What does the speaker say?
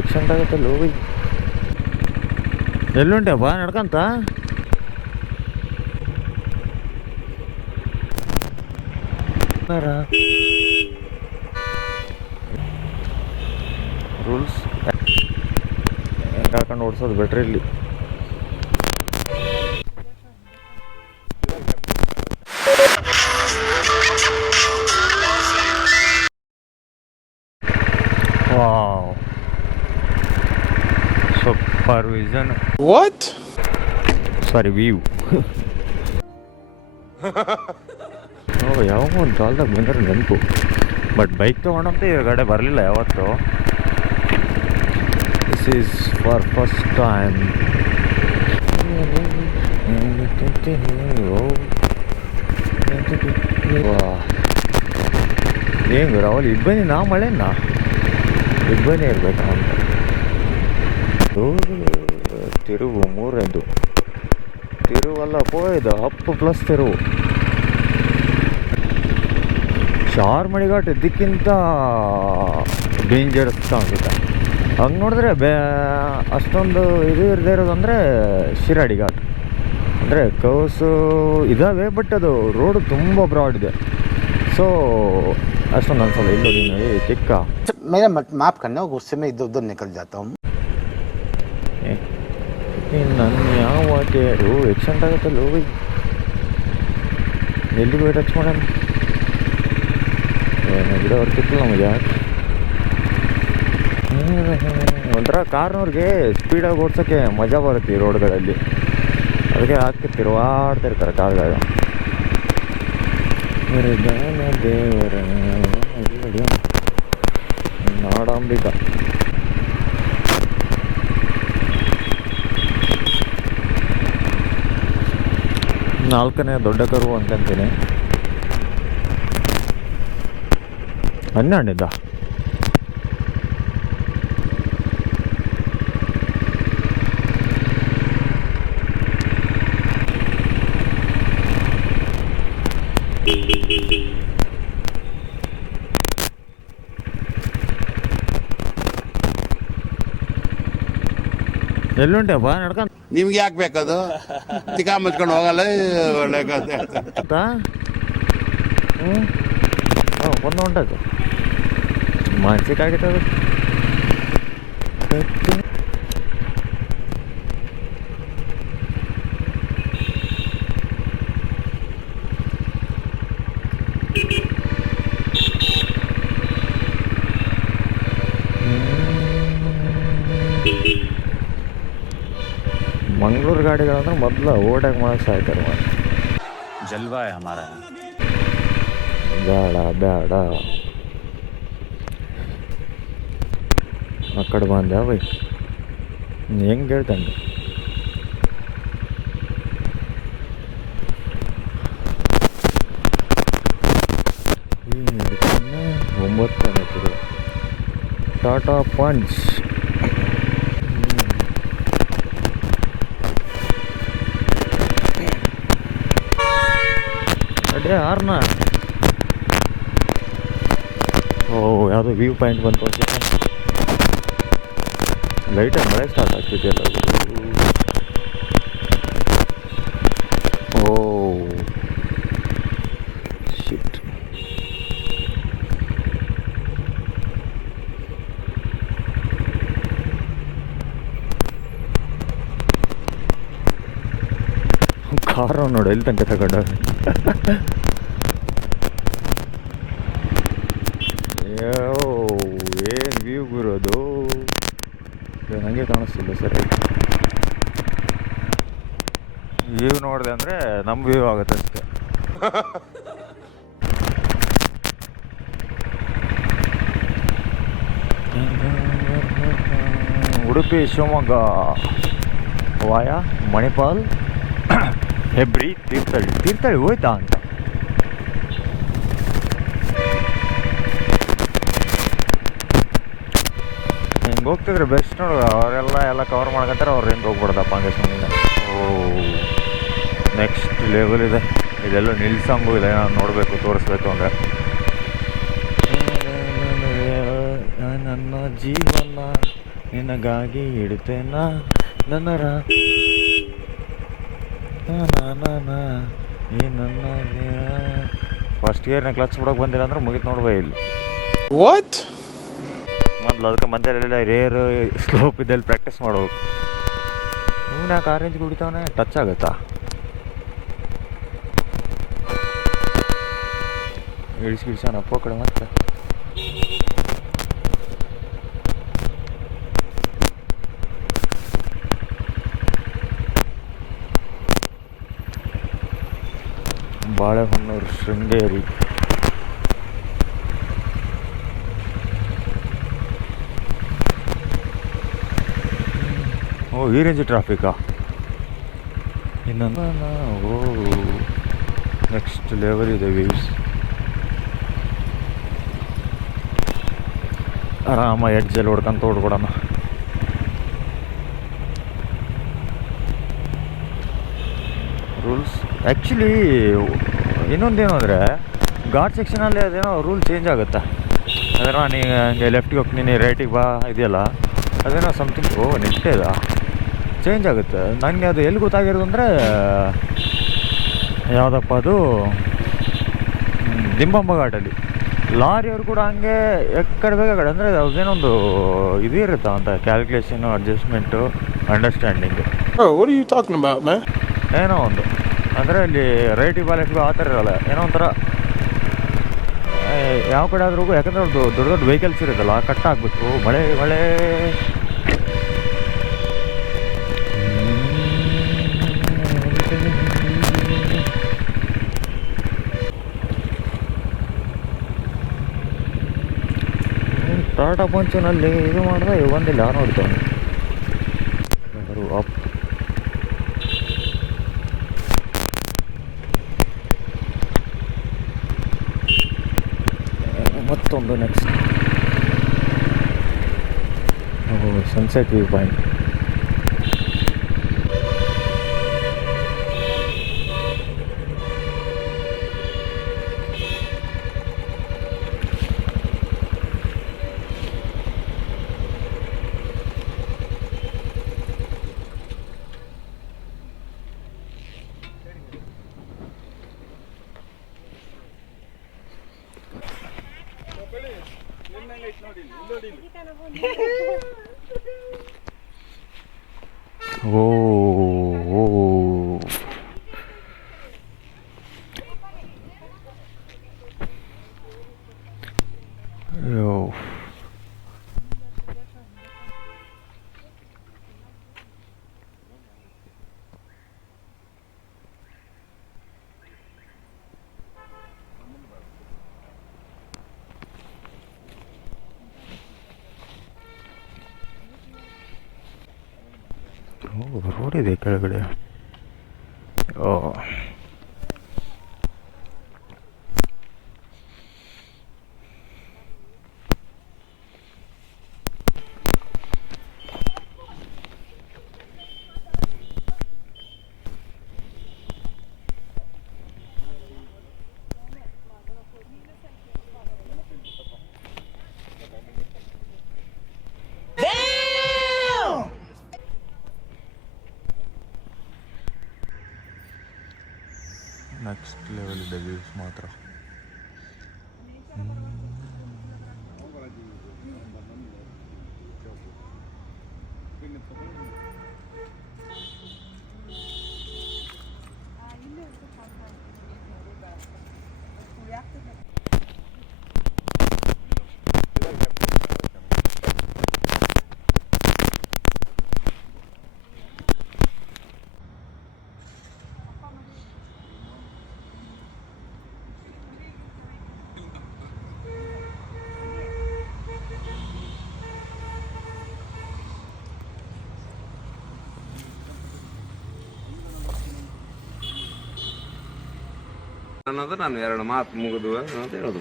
Accent ಆಗುತ್ತಲ್ಲ ಹೋಗಿ. ಎಲ್ಲುಂಟಪ್ಪ ನಡ್ಕಂತ? Rules ಹಾಕೊಂಡು ಓಡಿಸೋದು ಬೆಟ್ರ್ ಇಲ್ಲಿ. Wow, supervision. What? Sorry, view. ಯಾವಾಗ ಒಂದು ಕಾಲದಾಗ ಬಂದರೆ ನೆನಪು, ಬಟ್ ಬೈಕ್ ತೊಗೊಂಡಂತ ಈ ಕಡೆ ಬರಲಿಲ್ಲ ಯಾವತ್ತು. This is for first time. ಏನು ರಾಹುಲ್, ಇಬ್ಬನಿ ನಾ ಮಳೆನಾ ಇಬ್ಬನಿ ಇರ್ಬೇಕಾ ಅಂತ. ತಿರುವು 3 ತಿರುವಲ್ಲ ಪೋಯ್ದು 10+ ತಿರುವು. ಚಾರ್ಮಡಿ ಘಾಟ್ ಇದಕ್ಕಿಂತ ಡೇಂಜರಸ್ ಅನ್ಸುತ್ತೆ. ಹಂಗೆ ನೋಡಿದ್ರೆ ಅಷ್ಟೊಂದು ಇದು ಇರದೇ ಇರೋದಂದರೆ ಶಿರಾಡಿ ಘಾಟ್. ಅಂದರೆ ಕರ್ವ್ಸು ಇದ್ದಾವೆ, ಬಟ್ ಅದು ರೋಡು ತುಂಬ ಬ್ರಾಡ್ ಇದೆ, ಸೊ ಅಷ್ಟೊಂದು ಅನ್ಸಲ್ಲ. ಇಲ್ಲಿ ನೋಡಿ ಚಿಕ್ಕ मेरा माफ करना, गुस्से में इधर उधर निकल जाता हूँ. ನನ್ನ ಯಾವ ಎಕ್ಸೆಂಟ್ ಆಗುತ್ತಲ್ಲ ಹೋಗಿ. ಎಲ್ಲಿಗೆ ಹೋಗಿ ಟಚ್ ಮಾಡೋಣ? ಗಿಡ ಹೊರ್ತಿತ್ತಲ್ಲ ನಮಗೆ. ಒಂಥರ ಕಾರ್ನವ್ರಿಗೆ ಸ್ಪೀಡಾಗಿ ಓಡ್ಸೋಕ್ಕೆ ಮಜಾ ಬರುತ್ತೆ ಈ ರೋಡ್ಗಳಲ್ಲಿ, ಅದಕ್ಕೆ ಹಾಕಿ ತಿರುವಾಡ್ತಿರ್ತಾರೆ ಕಾರ್ಗಳು. ದೇವರ ನಾಡಾಂಬಿಕ. ನಾಲ್ಕನೇ ದೊಡ್ಡ ಕರು ಅಂತಂತೀನಿ. 12 ಎಲ್ಲುಂಟಪ್ಪ ನಡ್ಕೊಂತ? ನಿಮ್ಗೆ ಯಾಕೆ ಬೇಕದು? ತಿಕಾ ಮುಚ್ಕೊಂಡು ಹೋಗಲ್ಲ ಒಳ್ಳೆ ಕಥೆ. ಒಂದು ಹೊಂಟದು ಮಾನಸಿಕಾಗಿತ್ತು. ಮಂಗಳೂರು ಗಾಡಿಗಳಂದ್ರೆ ಮೊದಲು ಓಡಾಗ ಮಾಡಕ್ಕೆ ಸಾಯ್ತಾರೆ. ಜಲ್ವಾ ಹಮಾರ. ಬೇಡ ಆ ಕಡೆ ಬಂದೆ ಬೈ. ಹೆಂಗೆ ಹೇಳ್ತಂಗೆ 9 ಟಾಟಾ ಪಂಚ್. ಅದೇ ಆರ್ನ ಯಾವುದೋ ವ್ಯೂ ಪಾಯಿಂಟ್ ಬಂತು ಅನ್ಸುತ್ತೆ. ಲೈಟಾಗಿ ಮಳೆ ಸ್ಟಾರ್ಟ್ ಆಗ್ತಿದೆಯಲ್ಲ. ಶಿಟ್. ಕಾರು ನೋಡಿ ಎಲ್ಲಿ ತನಕ ತಗೊಂಡು. ಏನು ವ್ಯೂ ಬರೋದು, ನನಗೆ ಕಾಣಿಸ್ತಿಲ್ಲ ಸರಿ. ವ್ಯೂ ನೋಡಿದೆ ಅಂದರೆ ನಮ್ಮ ವ್ಯೂ ಆಗುತ್ತೆ ಅಷ್ಟೇ. ಉಡುಪಿ ಶಿವಮೊಗ್ಗ ವಾಯ ಮಣಿಪಾಲ್ ಹೆಬ್ರಿ ತೀರ್ಥಹಳ್ಳಿ ಹೋಯ್ತಾ ಅಂತ. ಹಿಂಗೆ ಹೋಗ್ತಿದ್ರೆ ಬೆಸ್ಟ್ ನೋಡು. ಅವರೆಲ್ಲ ಕವರ್ ಮಾಡ್ಕೊಂತಾರೆ, ಅವ್ರು ಹಿಂಗೆ ಹೋಗ್ಬಿಡ್ದಪ್ಪ ಹಂಗೆ ಸುಮ್ಮನೆ. ನೆಕ್ಸ್ಟ್ ಲೆವೆಲ್ ಇದೆ. ಇದೆಲ್ಲೋ ನಿಲ್ಸಂಗೂ ಇದೆ, ನಾನು ನೋಡಬೇಕು, ತೋರಿಸ್ಬೇಕು ಅಂದರೆ. ನನ್ನ ಜೀವನ ನಿನಗಾಗಿ ಇಡ್ತೇನ ನನ್ನ ಈ ನನ್ನ ಫಸ್ಟ್ ಗೇರ್ನ ಕ್ಲಚ್ ಬಿಡೋಕೆ ಬಂದಿಲ್ಲ ಅಂದ್ರೆ ಮುಗಿತು ನೋಡ್ಬ ಇಲ್ಲಿ ವಾಟ್ ಮೊದಲು ಅದಕ್ಕೆ ಮಧ್ಯೆಲ್ಲ ರೇರ್ ಸ್ಲೋಪ್ ಇದ್ದಲ್ಲಿ ಪ್ರಾಕ್ಟೀಸ್ ಮಾಡ್ಬೇಕು. ಇವ್ನು ಯಾಕೆ ಆರೆಂಜ್ ಕುಡಿತಾವನೆ ಟಚ್ ಆಗುತ್ತಾ? ಇಳಿಸ್ಗಿಡ್ಸೋಣ ಅಪ್ಪೋ ಕಡೆ ಮತ್ತೆ. ಬಾಳೆಹೊನ್ನೂರು ಶೃಂಗೇರಿ. ಓ ಈ ರೇಂಜ್ ಟ್ರಾಫಿಕಾ? ಇನ್ನೊಂದು ಓ ನೆಕ್ಸ್ಟ್ ಲೆವೆಲ್ ಇದೆ ವ್ಯೂಸ್. ಆರಾಮ ಎಡ್ಜಲ್ಲಿ ಹೊಡ್ಕೊಂತ ಹೊಡ್ಕೊಡೋಣ. ರೂಲ್ಸ್ ಆ್ಯಕ್ಚುಲಿ ಇನ್ನೊಂದೇನು ಅಂದರೆ ಘಾಟ್ ಸೆಕ್ಷನಲ್ಲಿ ಅದೇನೋ ರೂಲ್ ಚೇಂಜ್ ಆಗುತ್ತೆ. ಅದರ ನೀನು ಹಂಗೆ ಲೆಫ್ಟಿಗೆ ಹೋಗ್ತೀನಿ ರೈಟಿಗೆ ಬಾ ಇದೆಯಲ್ಲ, ಅದೇನೋ ಸಮಥಿಂಗ್ ನೆಕ್ಸ್ಟ್ ಇದೆ ಚೇಂಜ್ ಆಗುತ್ತೆ. ನನಗೆ ಅದು ಎಲ್ಲಿ ಗೊತ್ತಾಗಿರೋದು ಅಂದರೆ ಯಾವುದಪ್ಪ ಅದು ದಿಂಬಂಬ ಘಾಟಲ್ಲಿ ಲಾರಿಯವರು ಕೂಡ ಹಂಗೆ ಎಕ್ಕಡೆ ಬೇಗ ಕಡೆ ಅಂದರೆ ಅದೇನೊಂದು ಇದು ಇರುತ್ತಾ ಅಂತ calculation adjustment understanding. what are you talking about, man? ಏನೋ ಒಂದು ಅಂದರೆ ಅಲ್ಲಿ ರೈಟಿಗೆ ಬಾ ಲೆಫ್ಟಿಗೆ ಆ ಥರ ಇರೋಲ್ಲ, ಏನೋ ಒಂಥರ ಯಾವ ಕಡೆ ಆದ್ರೂ ಯಾಕಂದರೆ ಅವ್ರದ್ದು ದೊಡ್ಡ ದೊಡ್ಡ ವೆಹಿಕಲ್ಸ್ ಇರುತ್ತಲ್ಲ ಕಟ್ ಆಗ್ಬಿಟ್ಟು ಮಳೆ ಮಳೆ ಟಾಟಾ ಪಂಚಿನಲ್ಲಿ ಇದು ಮಾಡಿದ್ರೆ ಬಂದಿಲ್ಲ ಯಾರು ನೋಡ್ತಾವೆ ಅಪ್. ಮತ್ತೊಂದು ನೆಕ್ಸ್ಟ್ ಸನ್ಸೆಟ್ ವ್ಯೂ ಪಾಯಿಂಟ್. ಓ ರೋಡ್ ಇದೆ ಕೆಳಗಡೆ. ಓ ನೆಕ್ಸ್ಟ್ ಲೆವೆಲ್ ಇದೆ ವ್ಯೂಸ್ ಮಾತ್ರ. ಅನ್ನೋದು ನಾನು ಎರಡು ಮಾತು ಮುಗಿದು ಅಂತ ಹೇಳೋದು.